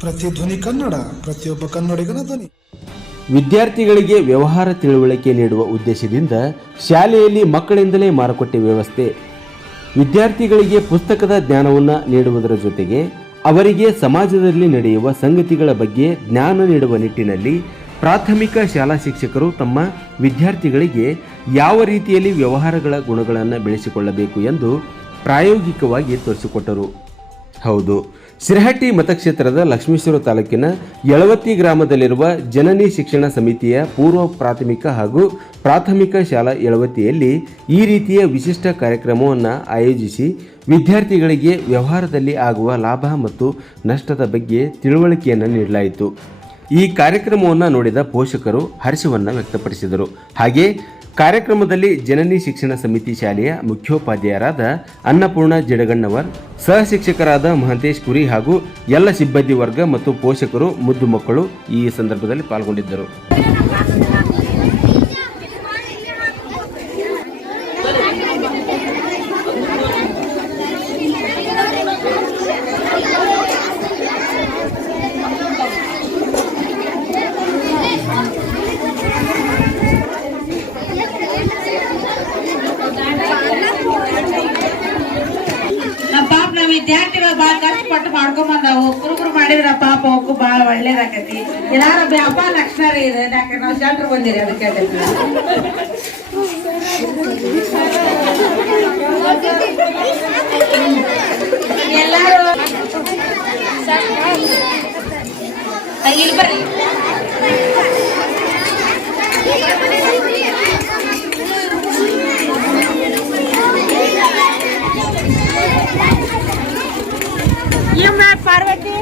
ಧ್ವನಿ ಕನ್ನಡ, ಪ್ರತಿಯೊಬ್ಬ ಕನ್ನಡಿಗನ ಧ್ವನಿ. ವಿದ್ಯಾರ್ಥಿಗಳಿಗೆ ವ್ಯವಹಾರ ತಿಳುವಳಿಕೆ ನೀಡುವ ಉದ್ದೇಶದಿಂದ ಶಾಲೆಯಲ್ಲಿ ಮಕ್ಕಳಿಂದಲೇ ಮಾರುಕಟ್ಟೆ ವ್ಯವಸ್ಥೆ. ವಿದ್ಯಾರ್ಥಿಗಳಿಗೆ ಪುಸ್ತಕದ ಜ್ಞಾನವನ್ನು ನೀಡುವುದರ ಜೊತೆಗೆ ಅವರಿಗೆ ಸಮಾಜದಲ್ಲಿ ನಡೆಯುವ ಸಂಗತಿಗಳ ಬಗ್ಗೆ ಜ್ಞಾನ ನೀಡುವ ನಿಟ್ಟಿನಲ್ಲಿ ಪ್ರಾಥಮಿಕ ಶಾಲಾ ಶಿಕ್ಷಕರು ತಮ್ಮ ವಿದ್ಯಾರ್ಥಿಗಳಿಗೆ ಯಾವ ರೀತಿಯಲ್ಲಿ ವ್ಯವಹಾರಗಳ ಗುಣಗಳನ್ನು ಬೆಳೆಸಿಕೊಳ್ಳಬೇಕು ಎಂದು ಪ್ರಾಯೋಗಿಕವಾಗಿ ತೋರಿಸಿಕೊಟ್ಟರು. ಹೌದು. ಸಿರಹಟ್ಟಿ ಮತಕ್ಷೇತ್ರದ ಲಕ್ಷ್ಮೇಶ್ವರ ತಾಲೂಕಿನ ಯಳವತ್ತಿ ಗ್ರಾಮದಲ್ಲಿರುವ ಜನನಿ ಶಿಕ್ಷಣ ಸಮಿತಿಯ ಪೂರ್ವ ಪ್ರಾಥಮಿಕ ಹಾಗೂ ಪ್ರಾಥಮಿಕ ಶಾಲಾ ಯಳವತ್ತಿಯಲ್ಲಿ ಈ ರೀತಿಯ ವಿಶಿಷ್ಟ ಕಾರ್ಯಕ್ರಮವನ್ನು ಆಯೋಜಿಸಿ ವಿದ್ಯಾರ್ಥಿಗಳಿಗೆ ವ್ಯವಹಾರದಲ್ಲಿ ಆಗುವ ಲಾಭ ಮತ್ತು ನಷ್ಟದ ಬಗ್ಗೆ ತಿಳುವಳಿಕೆಯನ್ನು ನೀಡಲಾಯಿತು. ಈ ಕಾರ್ಯಕ್ರಮವನ್ನು ನೋಡಿದ ಪೋಷಕರು ಹರ್ಷವನ್ನು ವ್ಯಕ್ತಪಡಿಸಿದರು. ಹಾಗೆ ಕಾರ್ಯಕ್ರಮದಲ್ಲಿ ಜನನಿ ಶಿಕ್ಷಣ ಸಮಿತಿ ಶಾಲೆಯ ಮುಖ್ಯೋಪಾಧ್ಯಾಯರಾದ ಅನ್ನಪೂರ್ಣ ಜಡಗಣ್ಣವರ್ ಸಹ ಶಿಕ್ಷಕರಾದ ಮಹಂತೇಶ್ ಕುರಿ ಹಾಗೂ ಎಲ್ಲ ಸಿಬ್ಬಂದಿ ವರ್ಗ ಮತ್ತು ಪೋಷಕರು, ಮುದ್ದು ಮಕ್ಕಳು ಈ ಸಂದರ್ಭದಲ್ಲಿ ಪಾಲ್ಗೊಂಡಿದ್ದರು. ವಿದ್ಯಾರ್ಥಿಗಳು ಬಾಳ ಕಷ್ಟಪಟ್ಟು ಮಾಡ್ಕೊಂಡ್ ಬಂದಾವು ಕುರುಕುರು ಮಾಡಿದ್ರ ಪಾಪ ಅವಕ್ಕೂ ಬಾಳ ಒಳ್ಳೇದಾಕತಿ. ಏನಾರ ವ್ಯಾಪಾರ ಲಕ್ಷಣ ರೀ ಇದೆ ಯಾಕಂದ್ರೆ ನಾವು ಶೆಲ್ಟರ್ ಬಂದಿರಿ ಅದಕ್ಕೆ पार्वती